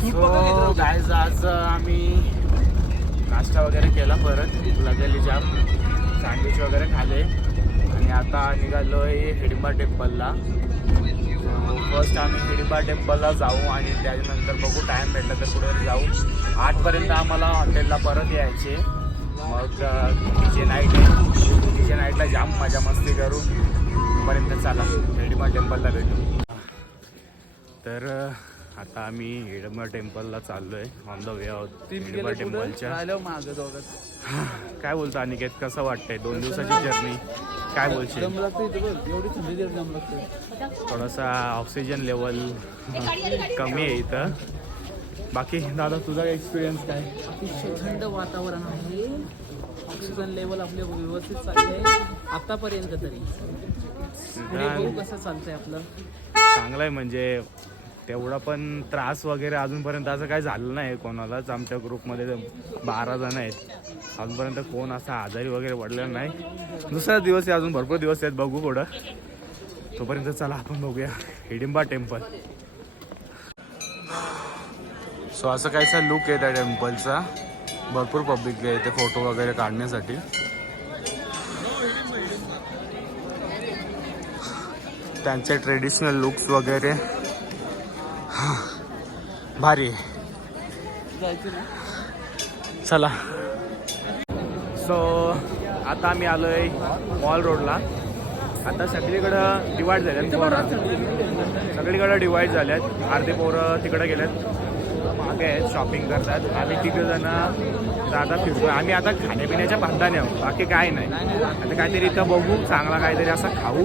So guys आज आम्ही नाश्ता वगैरे केला, परत लगेली जाम सँडविच वगैरे खाले आणि आता निघालोय हिडिंबा टेम्पलला. फर्स्ट आम्ही हिडिंबा टेम्पलला जाऊ आणि त्याच्यानंतर बघू टाईम भेटला तर कुठे जाऊ. 8पर्यंत आम्हाला हॉटेलला परत यायचे. मग जे नाईट आहे तिच्या नाईटला जाम मजा मस्ती करू. पर्यंत चला हिडिंबा टेम्पलला भेटू. तर आता आम्ही हिडिंबा टेम्पलला चाललोय. ऑन द वे आहोत हिडिंबा टेम्पलच्या. काय बोलतो अनिकेत, कसं वाटतंय 2 दिवसाची जर्नी? काय बोलशील? थोडासा ऑक्सिजन लेवल कमी आहे इथं. बाकी दादा तुझा एक्सपिरियन्स काय? अतिशय थंड वातावरण आहे. ऑक्सिजन लेवल आपले व्यवस्थित चाललंय आतापर्यंत तरी. कसं चालतंय आपलं? चांगलं आहे, म्हणजे तेवढा पण त्रास वगैरे अजूनपर्यंत असं काही झालं नाही कोणालाच. आमच्या ग्रुपमध्ये 12 जण आहेत, अजूनपर्यंत कोण असा आजारी वगैरे पडलेला नाही. दुसरा दिवस आहे, अजून भरपूर दिवस आहेत, बघू पुढं. तोपर्यंत चला आपण बघूया हिडिंबा टेम्पल. सो असं काहीसा लुक आहे त्या टेम्पलचा. भरपूर पब्लिक आहे इथे फोटो वगैरे काढण्यासाठी. त्यांचे ट्रेडिशनल लुक्स वगैरे भारी आहे. चला. सो आता आम्ही आलोय मॉल रोडला. आता सगळीकडं डिवाइड झाल्यात, सगळीकडं डिवाइड झाल्यात. अर्धे पोरं तिकडे गेल्यात, मागे आहेत, शॉपिंग करतात. आम्ही 3 जण आता फिरतो. आम्ही आता खाण्यापिण्याच्या बांधाने आहोत, बाकी काय नाही. आता काहीतरी इथं बघू, चांगला काहीतरी असं खाऊ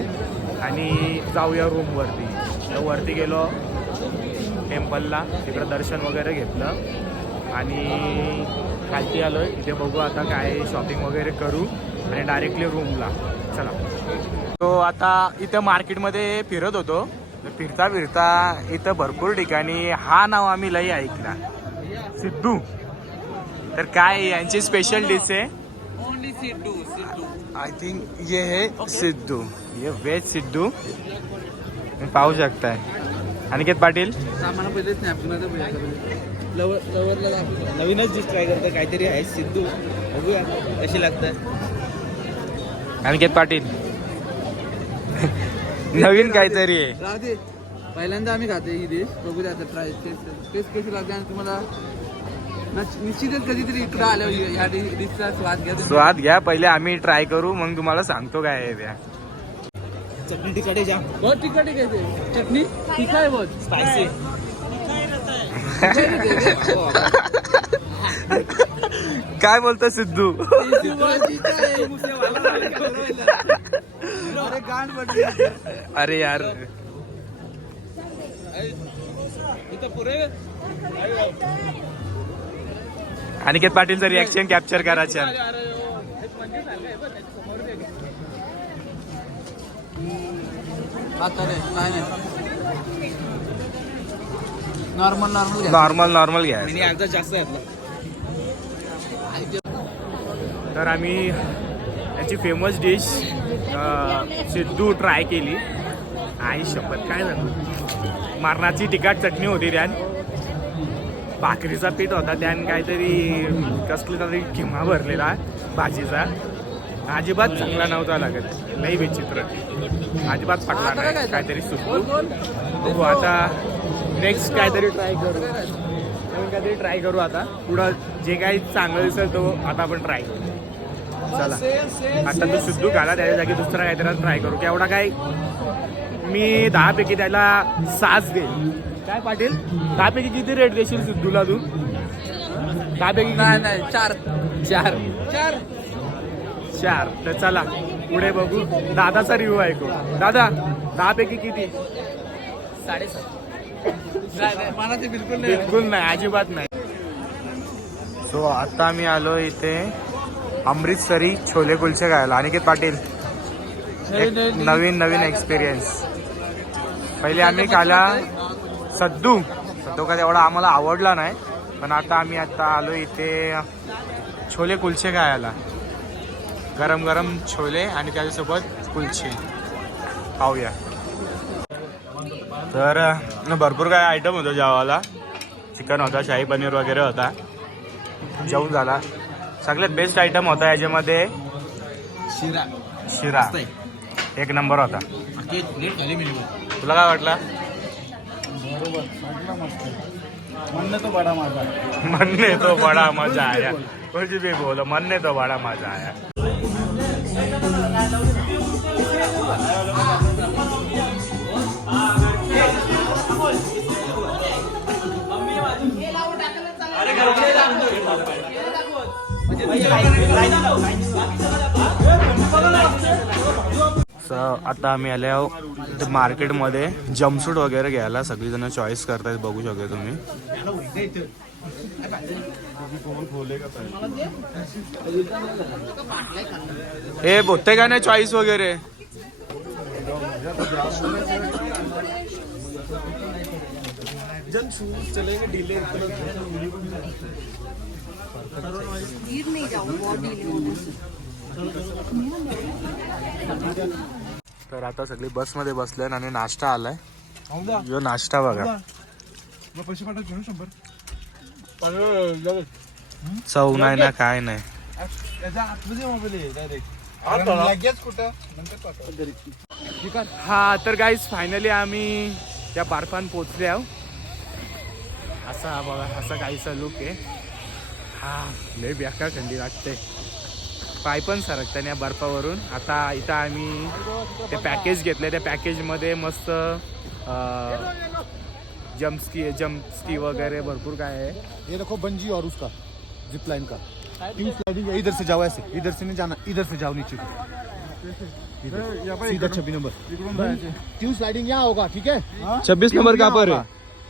आणि जाऊया रूमवरती. तर वरती गेलो टेम्पलला, तिकडं दर्शन वगैरे घेतलं आणि खालती आलो. इथे बघू आता काय शॉपिंग वगैरे करू आणि डायरेक्टली रूमला. चला. तो आता इथं मार्केटमध्ये फिरत होतो. फिरता फिरता इथं भरपूर ठिकाणी हा नाव आम्ही लई ऐकला, सिद्धू. तर काय यांची स्पेशल डिश आहे? ओनली सिद्धू. आय थिंक ये है सिद्धू, ये वेज सिद्धू. पाहू शकताय. अनिकेत पाटील नवीनच डिश ट्राय करतो, काहीतरी आहे सिद्धू. बघूया कशी लागतं. अनिकेत पाटील नवीन काहीतरी आहे. पहिल्यांदा आम्ही खाते ही डिश. बघूया आता ट्राय टेस्ट कशी लागते आणि तुम्हाला निश्चितच कधीतरी इकडं आल्यावर ह्या डिशचा स्वाद घ्या. पहिले आम्ही ट्राय करू, मग तुम्हाला सांगतो काय आहे त्या. चटनी तिखट है, बहुत तिखट है. कैसे चटनी तीखा है, बहुत स्पाइसी. काय बोलतो सिद्धू? अरे यार, अनिकेत पाटीलचं रिॲक्शन कॅप्चर करायचं. नॉर्मल घ्या. जास्त तर आम्ही याची फेमस डिश सिद्धू ट्राय केली. आई शपथ, काय झालं. मारणाची तिखट चटणी होती, त्यान भाकरीचा पीठ होता, त्यान काहीतरी कसला तरी किमा भरलेला भाजीचा. अजिबात चांगला नव्हता लागत, लई विचित्र, अजिबात पटला नाही. काहीतरी सुटू. बघू आता नेक्स्ट काहीतरी ट्राय करू. आता पुढं जे काही चांगलं दिसेल तो आता आपण ट्राय करू. चला. आता तो सिद्धू खाला, त्याच्या जागी दुसरा काहीतरी ट्राय करू. केवढा काय, मी 10 पैकी त्याला 6 देईल. काय पाटील, 10 पैकी किती रेट देशील सिद्धूला तू? 10 पैकी नाही 4. तर चला पुढे बघू. दादाचा रिव्ह्यू ऐकू. दादा 10 पैकी किती? 7.5. बिलकुल नाही, अजिबात नाही. सो आता आम्ही आलो इथे अमृतसरी छोले कुलचे खायला. अनिकेत पाटील, नवीन एक्सपिरियन्स. पहिले आम्ही खाला सद्दू का तेवढा आम्हाला आवडला नाही, पण आता आम्ही आलो इथे छोले कुलचे खायला. गरम छोले आणि त्याच्यासोबत कुलचे खाऊया. तर भरपूर काय आयटम होतं जेवायला. चिकन होता, शाही पनीर वगैरे होता. जेवण झाला. सगळ्यात बेस्ट आयटम होता याच्यामध्ये शिरा. एक नंबर होता. तुला काय वाटलं? म्हणणे तो बडा मजा आया. कुछ भी बोलो, म्हणणे तो बडा मजा आया. आता आम्ही आले आहोत मार्केटमध्ये जम्पसूट वगैरे घ्यायला. सगळीजण चॉईस करतायत, बघू शकता तुम्ही. हे बोलते का नाही चॉईस वगैरे? तर आता सगळी बसमध्ये बसले आणि नाश्ता आलाय. यो नाश्ता बघा. चव नाही ना काय नाही. हा तर गाईज फायनली आम्ही त्या बर्फान पोचले आहो. असा बघा, असा काहीसा लुक आहे. हा लय बेकार थंडी लागते, पाय पण सरकते या बर्फावरून. आता इथं आम्ही ते पॅकेज घेतले. त्या पॅकेजमध्ये मस्त जम्प वगैरे भरपूर काय आहे. ये देखो बंजी और उसका जिप लाइन का ट्यूब स्लाइडिंग. इधर से जाओ, ऐसे इधर से नहीं जाना, इधर से जाओ नीचे को. सीधा 26 नंबर ट्यूब स्लाइडिंग यहाँ होगा. ठीक है, 26 नंबर कहाँ पर है?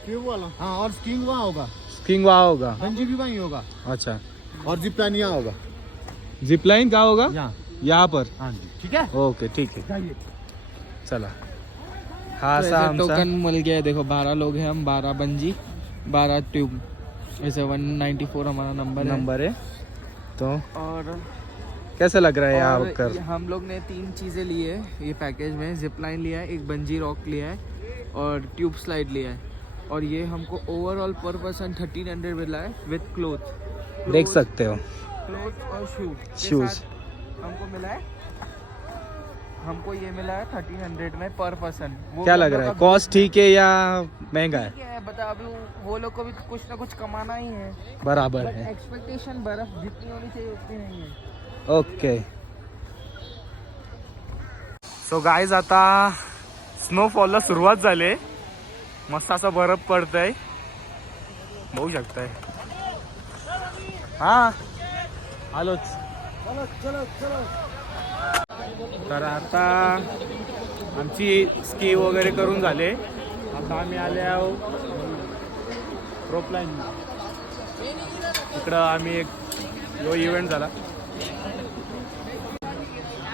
ट्यूब वाला. हाँ, और स्कीइंग वहाँ होगा. स्कीइंग वहाँ होगा. बंजी भी वहीं होगा. अच्छा, और जिप लाइन यहाँ होगा. जिप लाइन कहाँ होगा? यहाँ पर. हाँ जी, ठीक है. ओके ठीक है, चला. हाँ सा टोकन मिल गया है. देखो 12 लोग हैं हम, 12 बंजी 12 ट्यूब. ऐसे 194 हमारा नंबर है. तो और कैसा लग रहा है यहाँ और कर? हम लोग ने 3 चीज़ें ली है ये पैकेज में. जिप लाइन लिया है, एक बंजी रॉक लिया है और ट्यूब स्लाइड लिया है. और ये हमको ओवरऑल पर पर्सन 1300 मिला है विथ क्लोथ. देख सकते हो, क्लोथ और शूज हमको मिला है. हमको ये मिला है 1300 में पर पर्सन. क्या लग रहा है? कॉस्ट ठीक है या महंगा है? ठीक है, बता अभी वो लोग को भी कुछ ना कुछ कमाना ही है. बराबर है. एक्सपेक्टेशन बर्फ जितनी होनी चाहिए उतनी नहीं है. ओके. सो गाईज आता स्नोफॉलला सुरुवात झाली. मस्त असा बर्फ पडतय, बघू शकताय. हा आलोच. तर आता आमची स्की वगैरे करून झाले. आता आम्ही आले आहो रोप लाईन. इकडं आम्ही एक जो इव्हेंट झाला.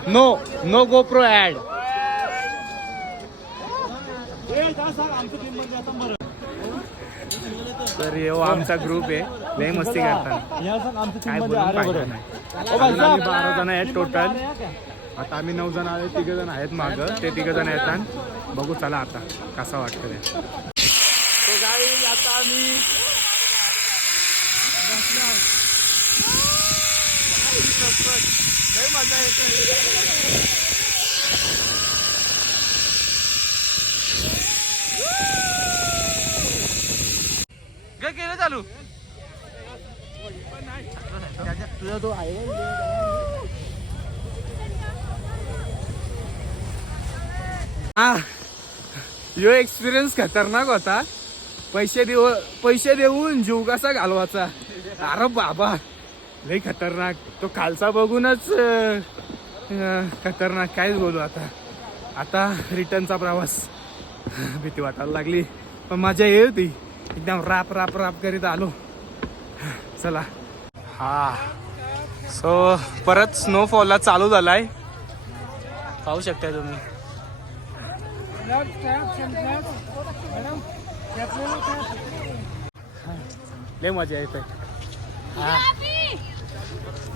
No GoPro ad. तर यो आमचा ग्रुप आहे, लय मस्ती करतात. काय बोलून फायदा नाही. अजून आम्ही 12 जण आहेत टोटल. आता आम्ही 9 जण आहेत, 3 जण आहेत मागं, ते 3 जण येतात. बघू चला आता कसं वाटतं ते. तो गाईज आता आम्ही लय मजा येते. काय केलं चालू? तुझा तो आहे. यो एक्सपिरियन्स खतरनाक होता. पैसे देऊन जीव कसा घालवायचा. अरे बाबा लय खतरनाक. तो खालचा बघूनच खतरनाक, काहीच बोलू. आता रिटर्नचा प्रवास भीती वाटायला लागली, पण मजा येत होती. एकदम राप राप राप करीत आलो. चला. हा सो परत स्नोफॉलला चालू झालाय, पाहू शकताय तुम्ही. लय मजा येते.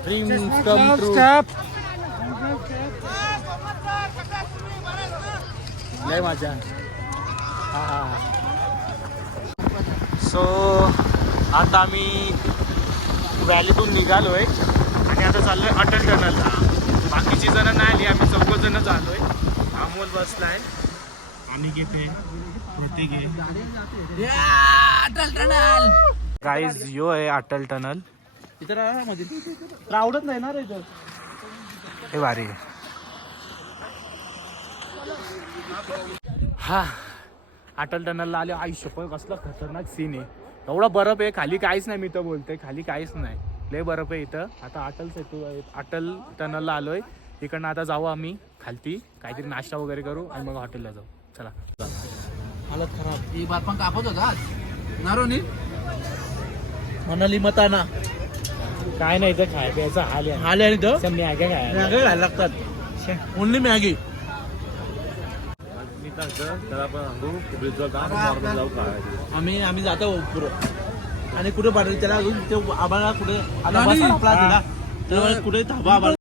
Dreams come true. लय मजा. सो आता आम्ही व्हॅलीतून निघालो आहे आणि आता चाललो आहे अटल टनलला. बाकीची जणं नाही आली, आम्ही 4 जण चाललो आहे. अमोल बसला आहे, आम्ही घेते प्रतीक आहे. गाईज यो आहे अटल टनल. इथं आवडत नाही ना रे इथं. हे भारी आहे. हा अटल टनलला आले. आयुष्य पण कसला खतरनाक सीन आहे. एवढा बर्फ आहे खाली, काहीच नाही. मी तर बोलते खाली काहीच नाही, लय बर्फ आहे इथं. आता अटल टनलला आलोय. इकडनं आता जाऊ आम्ही खालती, काहीतरी नाश्ता वगैरे करू आणि मग हॉटेलला जाऊ. चला. हालत खराब. ही बात पण कापत होता नारोनी मनाली मताना काय नाही इथं खाय प्यायचा हाल आहे. हाल आहे इथं. मॅग्या काय घ्यायला लागतात. Only Maggi. आम्ही जातो पुढं आणि कुठे पाठवली त्याला अजून ते आम्हाला कुठे कुठे थांबा आम्हाला